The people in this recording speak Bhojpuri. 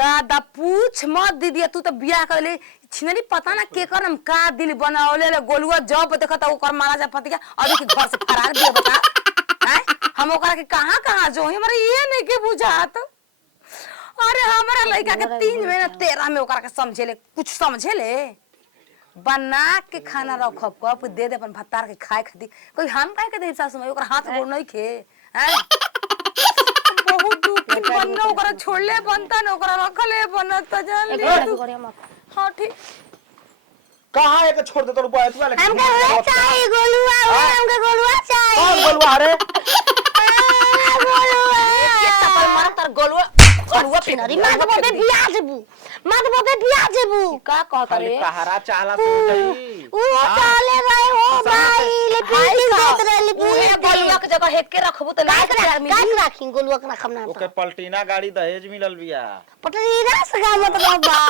दादा पूछ मत दीदी तू तो बियाह कर ले छिनरी पता ना के करम का दिल बनावले ले गोलुआ जब देखता ओकर मारा जा पति का अभी के घर से फरार दिया बता हैं हम ओकरा के कहां जो हमरा ये नहीं के बुझात अरे हमारा लड़का के 3 महीना 13 में ओकरा के समझेले कुछ समझेले बना के खाना रखब कब दे दे अपन भत्तार के खाए खाती कोई हम काहे के दे सासु में ओकरा हाथ गोड़ नहीं खे हैं बहुत दुख बनना ओकरा छोड़ले बनता न ओकरा रखले बनत जान ले हां ठीक कहां एक छोड़ दे तो बुआ तू वाले हमके चाहिए गोलुआ हमके गोलुआ चाहिए कौन गोलुआ रे गोलुआ ये चप्पल मार तर गोलुआ गोलुआ पिनरी मार बोबे बिया जेबू का कहत रे कहारा चाहला सुन गई ओ चाले रहे हो भाई ले पीछे देत रहे पूरे गोलुआ के जगह हेक के रखबू त का राखी गोलुआ के रखम ना ओके पलटीना गाड़ी दहेज मिलल बिया पटरीना से का मतलब बा